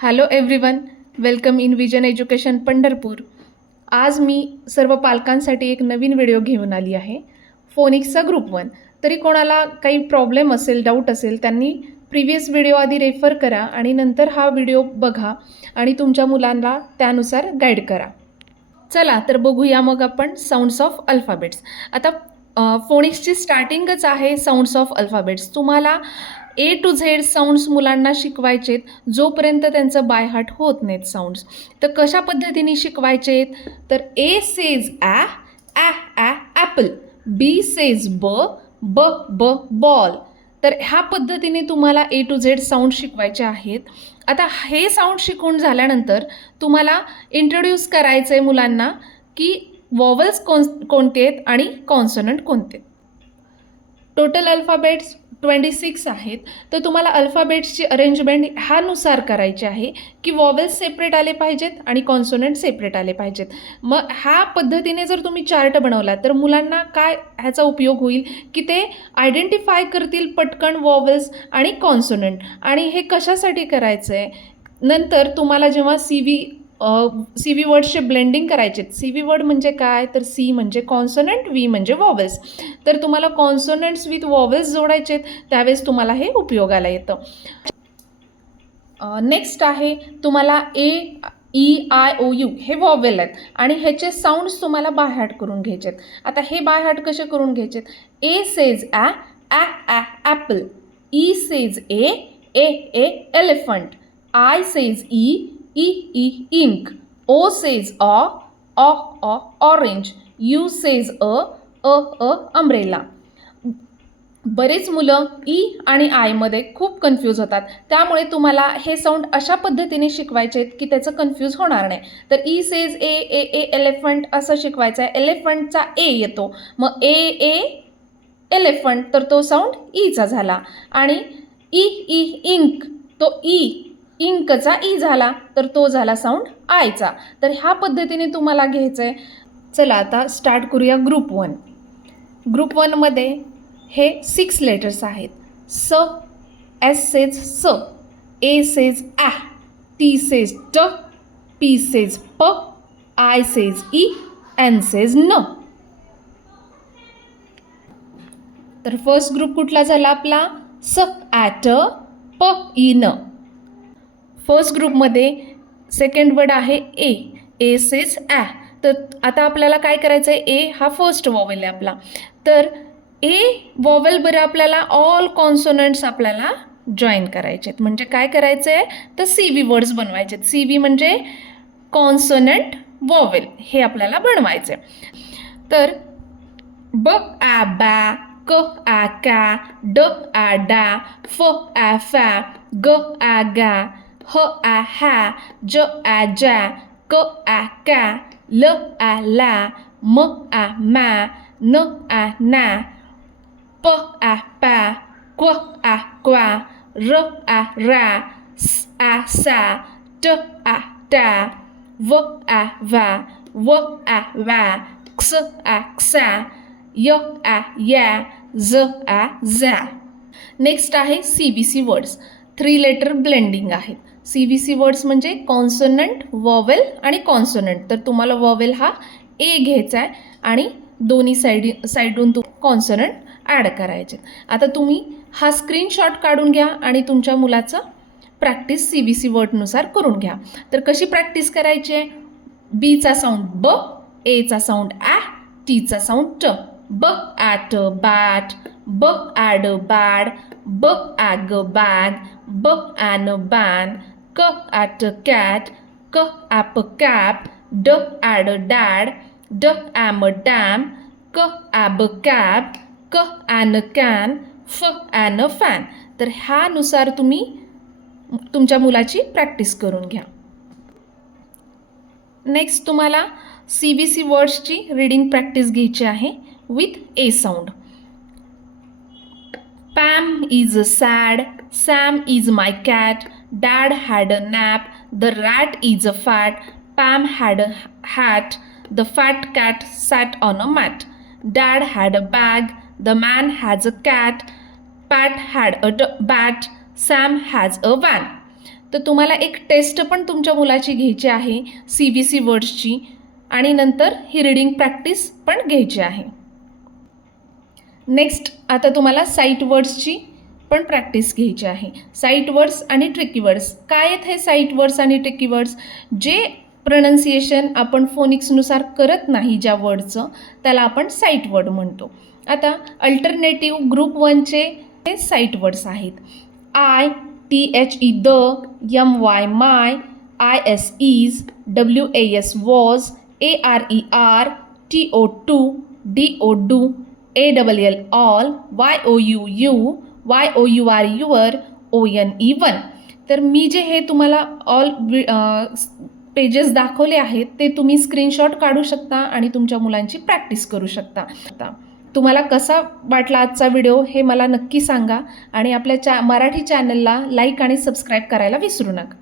Hello everyone, welcome in vision education Pandharpur. आज मी सर्व पालकांसाठी एक नवीन व्हिडिओ घेऊन आली आहे. फोनिक्सचा ग्रुप 1. तरी कोणाला काही प्रॉब्लेम असेल, डाऊट असेल, त्यांनी प्रिव्हियस व्हिडिओ आधी रेफर करा आणि नंतर हा व्हिडिओ बघा आणि तुमच्या मुलांना त्यानुसार गाईड करा. चला तर बघूया मग आपण साऊंड्स ऑफ अल्फाबेट्स. आता फोनिक्सची स्टार्टिंगच आहे साऊंड्स ऑफ अल्फाबेट्स. तुम्हाला ए टू झेड साऊंड्स मुलांना शिकवायचेत जोपर्यंत त्यांचं बाय हार्ट होत नाहीत साऊंड्स. तर कशा पद्धतीने शिकवायचेत? तर ए says a, Apple. B says ब, ब बॉल. तर ह्या पद्धतीने तुम्हाला ए टू झेड साऊंड शिकवायचे आहेत. आता हे साऊंड शिकवून झाल्यानंतर तुम्हाला इंट्रोड्यूस करायचं आहे मुलांना की वॉवल्स कोणते आहेत आणि कॉन्सोनंट कोणते. टोटल अल्फाबेट्स 26 आहेत. तर तुम्हाला अल्फाबेट्सची अरेंजमेंट ह्यानुसार करायची आहे की वॉवेल्स सेपरेट आले पाहिजेत आणि कॉन्सोनंट सेपरेट आले पाहिजेत. मग ह्या पद्धतीने जर तुम्ही चार्ट बनवला तर मुलांना काय ह्याचा उपयोग होईल की ते आयडेंटिफाय करतील पटकन वॉवेल्स आणि कॉन्सोनंट. आणि हे कशासाठी करायचं आहे? नंतर तुम्हाला जेव्हा सी व्ही वर्ड्सचे ब्लेंडिंग करायचे. सी व्ही वर्ड म्हणजे काय? तर सी म्हणजे कॉन्सोनंट, व्ही म्हणजे वॉवेल्स. तर तुम्हाला कॉन्सोनंट्स विथ वॉवेल्स जोडायचे त्यावेळेस तुम्हाला हे उपयोगाला येतं. नेक्स्ट आहे तुम्हाला ए, ई, आय, ओ, यू हे वॉवेल आहेत आणि ह्याचे साऊंड्स तुम्हाला बाय हार्ट करून घ्यायचे आहेत. आता हे बाय हार्ट कसे करून घ्यायचे? A says a, apple. E says e, elephant. I says i, ink. O says orange. U says a umbrella. बरेच मुलं ई आणि आयमध्ये खूप कन्फ्यूज होतात. त्यामुळे तुम्हाला हे साऊंड अशा पद्धतीने शिकवायचे आहेत की त्याचं कन्फ्यूज होणार नाही. तर ई सेज ए एलिफंट असं शिकवायचं आहे. एलिफंटचा ए येतो, मग ए एलिफंट, तर तो साऊंड ईचा झाला. आणि ई इंक, तो इंकचा ई झाला, तर तो झाला साऊंड आयचा. तर ह्या पद्धतीने तुम्हाला घ्यायचं आहे. चला आता स्टार्ट करूया ग्रुप 1. ग्रुप 1मध्ये हे 6 लेटर्स आहेत. स, एस सेज स, ए सेज ॲ, टी सेज ट, पी सेज प, आय सेज ई, एन सेज न. तर फर्स्ट ग्रुप कुठला झाला आपला? स, ॲट, प, ई, न. फर्स्ट ग्रुपमध्ये सेकंड वर्ड आहे ए सेज ॲ. तर आता आपल्याला काय करायचं आहे? ए हा फर्स्ट वॉवेल आहे आपला. तर ए वॉवेल बरं आपल्याला ऑल कॉन्सोनंट्स आपल्याला जॉईन करायचे आहेत. म्हणजे काय करायचं आहे? तर सी व्ही वर्ड्स बनवायचे आहेत. सी व्ही म्हणजे कॉन्सोनंट वॉवेल, हे आपल्याला बनवायचं आहे. तर ब ॲ बॅ, क ॲ कॅ, ड ॲ डॅ, फ ॲ फॅ, ग ॲ गॅ, ह ॲ हॅ, ज ॲ जॅ, क ॲ कॅ, ल ॲ लॅ, म ॲ मॅ, न ॲ नॅ, प ॲ पॅ, क्व ॲ क्वॅ, र ॲ रॅ, स ॲ सॅ, ट ॲ टॅ, व ॲ व्हॅ, व ॲ वॅ, क्स ॲ क्सॅ, य ॲ यॅ, ज ॲ झॅ. नेक्स्ट आहे C V C words. 3 letter blending आहेत. सी व्ही सी वर्ड्स म्हणजे कॉन्सोनंट, वॉवेल आणि कॉन्सोनंट. तर तुम्हाला वॉवेल हा ए घ्यायचा आहे आणि दोन्ही साईडून कॉन्सोनंट ॲड करायचे. आता तुम्ही हा स्क्रीनशॉट काढून घ्या आणि तुमच्या मुलाचं प्रॅक्टिस सी व्ही सी वर्डनुसार करून घ्या. तर कशी प्रॅक्टिस करायची आहे? बीचा साऊंड ब, एचा साऊंड ॲ, टीचा साऊंड ट. ब ॲट बॅट, ब ॲड बॅड, ब ॲग बॅग, ब ॲन बॅन, क ॲट कॅट, क ॲप कॅप, ड ॲड डॅड, ड ॲम डॅम, क ॲब कॅब, क ॲन कॅन, फ ॲन फॅन. तर ह्यानुसार तुम्ही तुमच्या मुलाची प्रॅक्टिस करून घ्या. नेक्स्ट तुम्हाला सी व्ही सी वर्ड्सची रीडिंग प्रॅक्टिस घ्यायची आहे with a sound. Pam is sad, Sam is my cat, Dad had a nap, the rat is a fat, Pam had a hat, the fat cat sat on a mat, Dad had a bag, the man has a cat, Pat had a bat, Sam has a van. तर तुम्हाला एक taste पण तुमच्या मुलाची घ्यायची आहे CBC वर्ड्सची आणि नंतर ही रीडिंग प्रॅक्टिस पण घ्यायची आहे. नेक्स्ट आता तुम्हाला साईट वर्ड्सची पण प्रॅक्टिस घ्यायची आहे. साईट वर्ड्स आणि ट्रिकी वर्ड्स. काय आहेत हे साईट वर्ड्स आणि ट्रिकी वर्ड्स? जे प्रोनन्सिएशन आपण फोनिक्सनुसार करत नाही ज्या वर्डचं, त्याला आपण साईट वर्ड म्हणतो. आता अल्टरनेटिव्ह ग्रुप 1चे हे साईट वर्ड्स आहेत. THE the, MY my, IS is, WAS was, ARER, TO DO do, ALL all, YOU you, YOUR your, ONE one. तर मी जे हे तुम्हाला ऑल पेजेस दाखवले आहेत ते तुम्ही स्क्रीनशॉट काढू शकता आणि तुमच्या मुलांची प्रॅक्टिस करू शकता. तुम्हाला कसा वाटला आजचा व्हिडिओ हे मला नक्की सांगा आणि आपल्या मराठी चॅनलला लाईक आणि सबस्क्राईब करायला विसरू नका.